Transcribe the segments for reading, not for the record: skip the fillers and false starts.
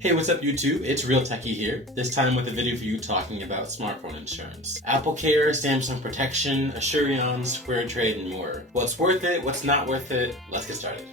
Hey, what's up YouTube? It's Real Techie here, this time with a video for you talking about smartphone insurance. AppleCare, Samsung Protection, Asurion, Squaretrade, and more. What's worth it, what's not worth it? Let's get started.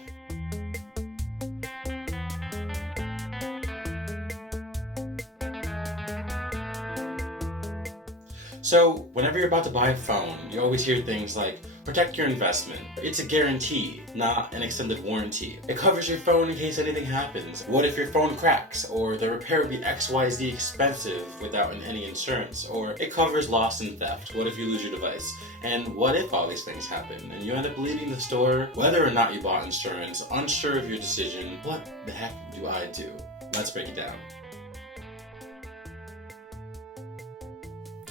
So, whenever you're about to buy a phone, you always hear things like, protect your investment. It's a guarantee, not an extended warranty. It covers your phone in case anything happens. What if your phone cracks? Or the repair would be XYZ expensive without any insurance? Or it covers loss and theft. What if you lose your device? And what if all these things happen? And you end up leaving the store, whether or not you bought insurance, unsure of your decision. What the heck do I do? Let's break it down.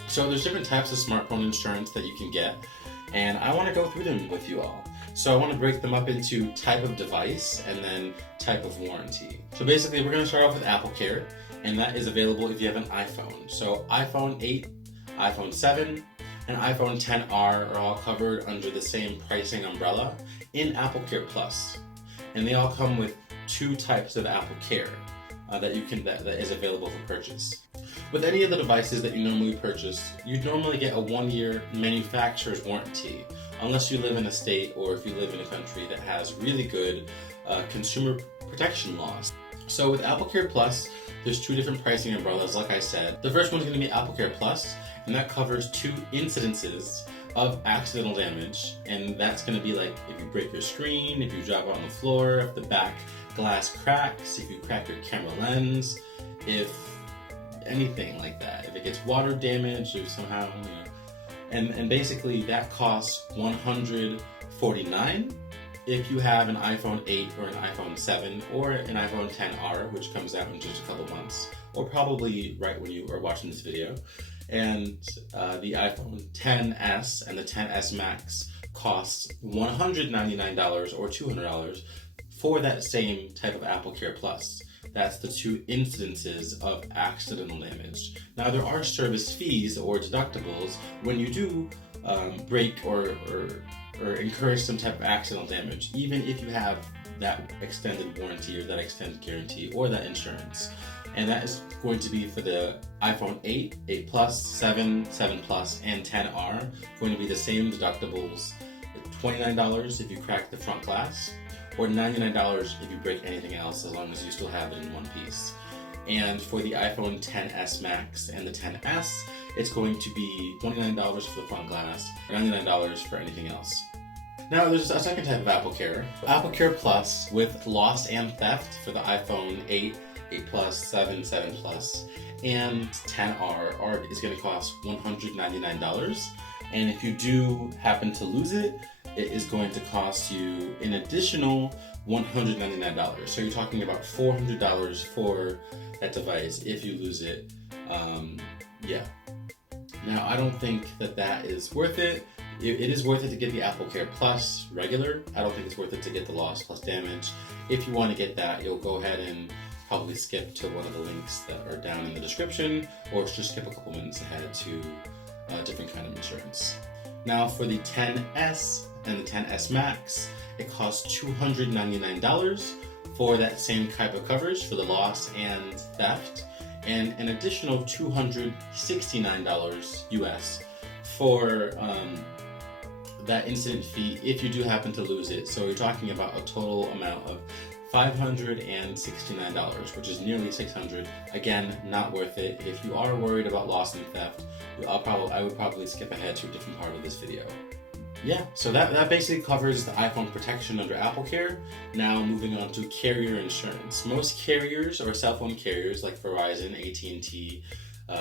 So there's different types of smartphone insurance that you can get, and I want to go through them with you all. So I want to break them up into type of device and then type of warranty. So basically we're going to start off with AppleCare, and that is available if you have an iPhone. So iPhone 8, iPhone 7, and iPhone XR are all covered under the same pricing umbrella in AppleCare Plus. And they all come with two types of AppleCare that is available for purchase. With any of the devices that you normally purchase, you'd normally get a 1-year manufacturer's warranty, unless you live in a state or if you live in a country that has really good consumer protection laws. So with AppleCare Plus, there's two different pricing umbrellas, like I said. The first one's going to be AppleCare Plus, and that covers 2 incidences of accidental damage, and that's going to be like if you break your screen, if you drop on the floor, if the back glass cracks, if you crack your camera lens, if anything like that, if it gets water damage or somehow, and basically that costs $149 if you have an iPhone 8 or an iPhone 7 or an iPhone XR, which comes out in just a couple months, or probably right when you are watching this video. And the iPhone XS and the XS Max costs $199 or $200 for that same type of AppleCare Plus. That's the 2 incidences of accidental damage. Now there are service fees or deductibles when you do break or incur some type of accidental damage, even if you have that extended warranty or that extended guarantee or that insurance. And that is going to be for the iPhone 8, 8 Plus, 7, 7 Plus, and XR, going to be the same deductibles, $29 if you crack the front glass, or $99 if you break anything else, as long as you still have it in one piece. And for the iPhone XS Max and the XS, it's going to be $29 for the front glass, $99 for anything else. Now there's a second type of AppleCare. AppleCare Plus with loss and theft for the iPhone 8, 8 Plus, 7, 7 Plus, and XR is going to cost $199. And if you do happen to lose it, it is going to cost you an additional $199. So you're talking about $400 for that device if you lose it. Now I don't think that is worth it. It is worth it to get the AppleCare Plus regular. I don't think it's worth it to get the loss plus damage. If you want to get that, you'll go ahead and probably skip to one of the links that are down in the description, or just skip a couple minutes ahead to a different kind of insurance. Now for the XS and the XS Max, it costs $299 for that same type of coverage for the loss and theft, and an additional $269 US for that incident fee if you do happen to lose it. So you're talking about a total amount of $569, which is nearly $600. Again, not worth it. If you are worried about loss and theft, I would probably skip ahead to a different part of this video. Yeah, so that basically covers the iPhone protection under AppleCare. Now moving on to carrier insurance. Most carriers or cell phone carriers like Verizon, AT&T,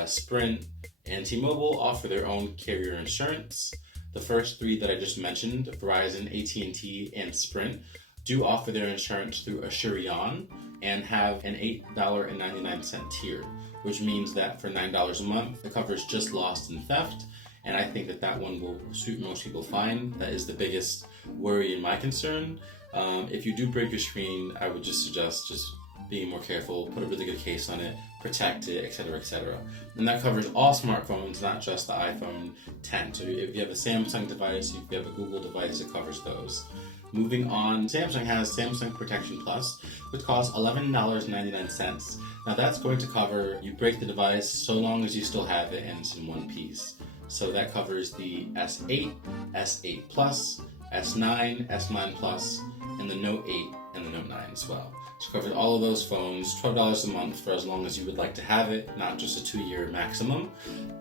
Sprint, and T-Mobile offer their own carrier insurance. The first 3 that I just mentioned, Verizon, AT&T, and Sprint, do offer their insurance through Asurion and have an $8.99 tier, which means that for $9 a month, it covers just loss and theft. And I think that one will suit most people fine. That is the biggest worry and my concern. If you do break your screen, I would just suggest just being more careful, put a really good case on it, protect it, etc., etc. And that covers all smartphones, not just the iPhone X. So if you have a Samsung device, if you have a Google device, it covers those. Moving on, Samsung has Samsung Protection Plus, which costs $11.99. Now that's going to cover, you break the device so long as you still have it and it's in one piece. So that covers the S8, S8 Plus, S9, S9 Plus, and the Note 8 and the Note 9 as well. So it covers all of those phones, $12 a month for as long as you would like to have it, not just a 2-year maximum.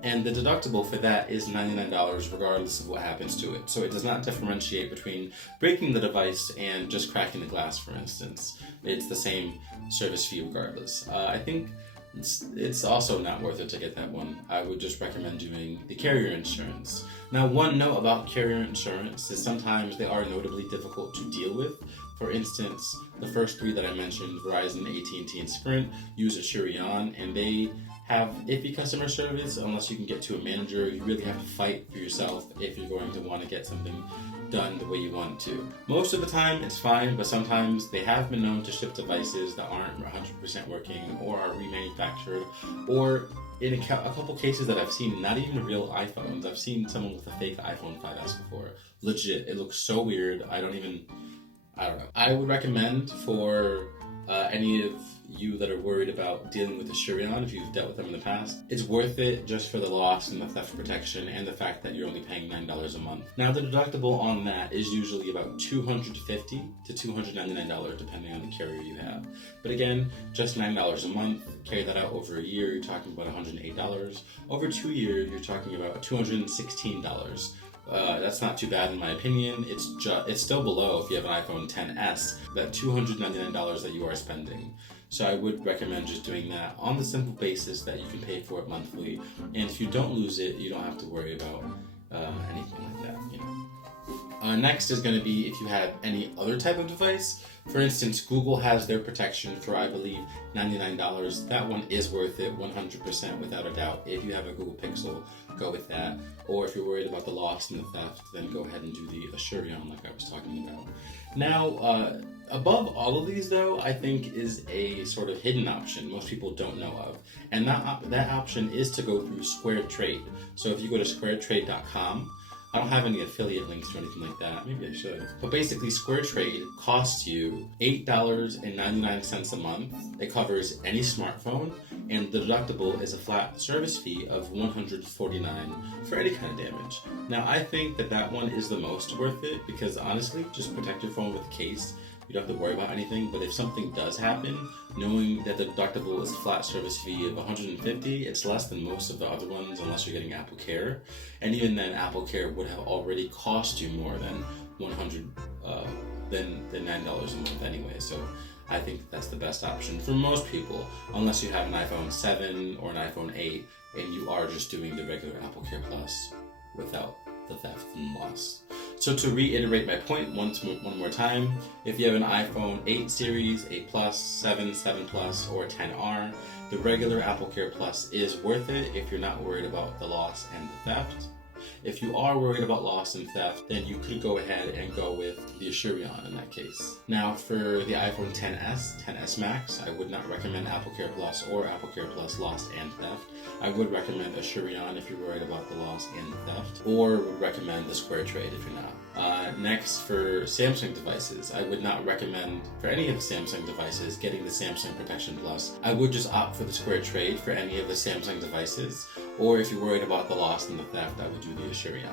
And the deductible for that is $99 regardless of what happens to it. So it does not differentiate between breaking the device and just cracking the glass, for instance. It's the same service fee regardless. I think it's also not worth it to get that one. I would just recommend doing the carrier insurance. Now, one note about carrier insurance is sometimes they are notably difficult to deal with. For instance, the first 3 that I mentioned, Verizon, AT&T, and Sprint, use Asurion, and they have iffy customer service. Unless you can get to a manager, you really have to fight for yourself if you're going to want to get something done the way you want to. Most of the time it's fine, but sometimes they have been known to ship devices that aren't 100% working or are remanufactured, or in a couple cases that I've seen, not even real iPhones. I've seen someone with a fake iPhone 5S before. Legit, it looks so weird. I don't know. I would recommend for any of you that are worried about dealing with Asurion, if you've dealt with them in the past, it's worth it just for the loss and the theft protection and the fact that you're only paying $9 a month. Now, the deductible on that is usually about $250 to $299 depending on the carrier you have. But again, just $9 a month. Carry that out over a year, you're talking about $108. Over 2 years, you're talking about $216. That's not too bad in my opinion. It's still below, if you have an iPhone XS, that $299 that you are spending. So I would recommend just doing that on the simple basis that you can pay for it monthly. And if you don't lose it, you don't have to worry about anything like that. Next is going to be if you have any other type of device. For instance, Google has their protection for, I believe, $99. That one is worth it 100% without a doubt. If you have a Google Pixel, go with that. Or if you're worried about the loss and the theft, then go ahead and do the Asurion like I was talking about. Now, above all of these, though, I think is a sort of hidden option most people don't know of. And that option is to go through Squaretrade. So if you go to squaretrade.com, I don't have any affiliate links or anything like that. Maybe I should. But basically, Squaretrade costs you $8.99 a month. It covers any smartphone, and the deductible is a flat service fee of $149 for any kind of damage. Now, I think that one is the most worth it because honestly, just protect your phone with a case. You don't have to worry about anything, but if something does happen, knowing that the deductible is a flat service fee of $150, it's less than most of the other ones unless you're getting AppleCare. And even then, AppleCare would have already cost you more than than $9 a month anyway. So I think that's the best option for most people, unless you have an iPhone 7 or an iPhone 8 and you are just doing the regular AppleCare Plus without the theft and loss. So to reiterate my point one more time, if you have an iPhone 8 series, 8 Plus, 7, 7 Plus, or 10R, the regular AppleCare Plus is worth it if you're not worried about the loss and the theft. If you are worried about loss and theft, then you could go ahead and go with the Asurion in that case. Now for the iPhone XS, XS Max, I would not recommend AppleCare Plus or AppleCare Plus loss and theft. I would recommend Asurion if you're worried about the loss and the theft, or would recommend the Squaretrade if you're not. Next, for Samsung devices, I would not recommend for any of the Samsung devices getting the Samsung Protection Plus. I would just opt for the Squaretrade for any of the Samsung devices, or if you're worried about the loss and the theft, I would do the Asurion.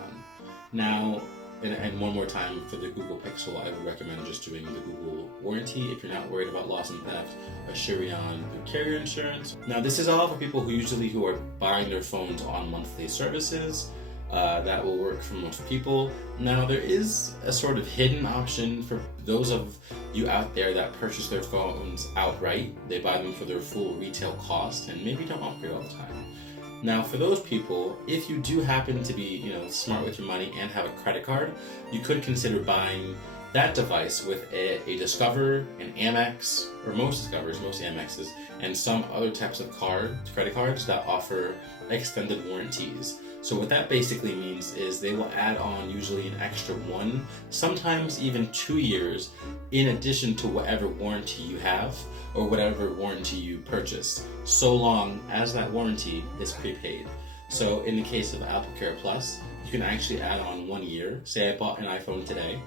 Now, and one more time, for the Google Pixel, I would recommend just doing the Google warranty if you're not worried about loss and theft, Asurion through carrier insurance. Now, this is all for people who are buying their phones on monthly services. That will work for most people. Now, there is a sort of hidden option for those of you out there that purchase their phones outright. They buy them for their full retail cost and maybe don't upgrade all the time. Now, for those people, if you do happen to be, smart with your money and have a credit card, you could consider buying that device with a Discover, an Amex, or most Discovers, most Amexes, and some other types of credit cards that offer extended warranties. So what that basically means is they will add on usually an extra 1, sometimes even 2 years in addition to whatever warranty you have or whatever warranty you purchase, so long as that warranty is prepaid. So in the case of AppleCare Plus, you can actually add on 1 year. Say I bought an iPhone today.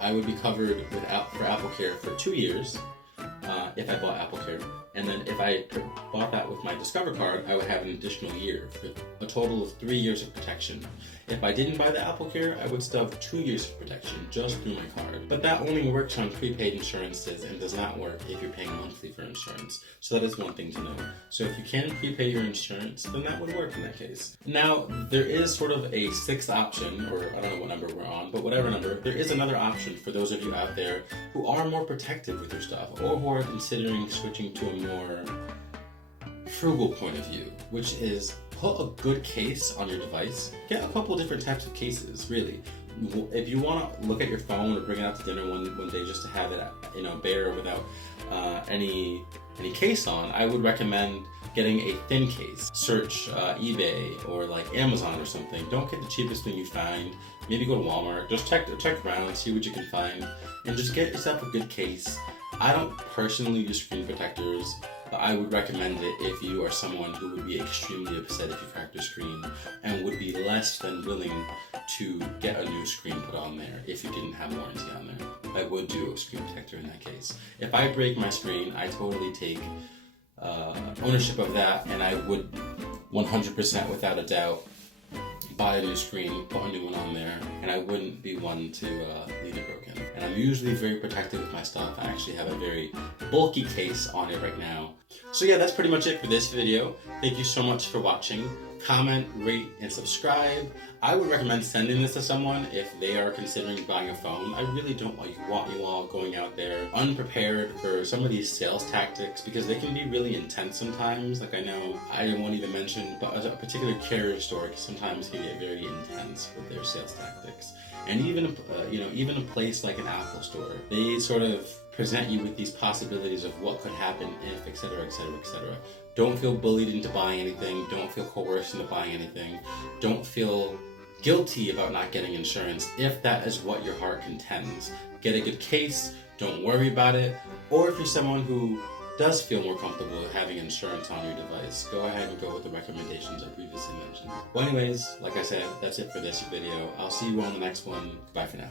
I would be covered for AppleCare for 2 years if I bought AppleCare. And then if I bought that with my Discover card, I would have an additional year, for a total of 3 years of protection. If I didn't buy the AppleCare, I would still have 2 years of protection just through my card. But that only works on prepaid insurances and does not work if you're paying monthly for insurance. So that is one thing to know. So if you can prepay your insurance, then that would work in that case. Now, there is sort of a sixth option, or I don't know what number we're on, but whatever number, there is another option for those of you out there who are more protective with your stuff, or who are considering switching to a more frugal point of view, which is put a good case on your device. Get a couple different types of cases, really. If you want to look at your phone or bring it out to dinner one day just to have it, bare without any case on, I would recommend getting a thin case. Search eBay or like Amazon or something. Don't get the cheapest thing you find. Maybe go to Walmart. Just check around, see what you can find, and just get yourself a good case. I don't personally use screen protectors, but I would recommend it if you are someone who would be extremely upset if you cracked your screen and would be less than willing to get a new screen put on there if you didn't have warranty on there. I would do a screen protector in that case. If I break my screen, I totally take ownership of that, and I would 100% without a doubt buy a new screen, put a new one on there, and I wouldn't be one to leave it broken. And I'm usually very protective with my stuff. I actually have a very bulky case on it right now. So yeah, that's pretty much it for this video. Thank you so much for watching. Comment, rate, and subscribe. I would recommend sending this to someone if they are considering buying a phone. I really don't want you all going out there unprepared for some of these sales tactics, because they can be really intense sometimes. Like, I know I won't even mention, but a particular carrier store sometimes can get very intense with their sales tactics. And even a place like an Apple store, they sort of present you with these possibilities of what could happen if, etc., etc., etc. Don't feel bullied into buying anything. Don't feel coerced into buying anything. Don't feel guilty about not getting insurance if that is what your heart contends. Get a good case. Don't worry about it. Or if you're someone who does feel more comfortable having insurance on your device, go ahead and go with the recommendations I previously mentioned. Well, anyways, like I said, that's it for this video. I'll see you on the next one. Bye for now.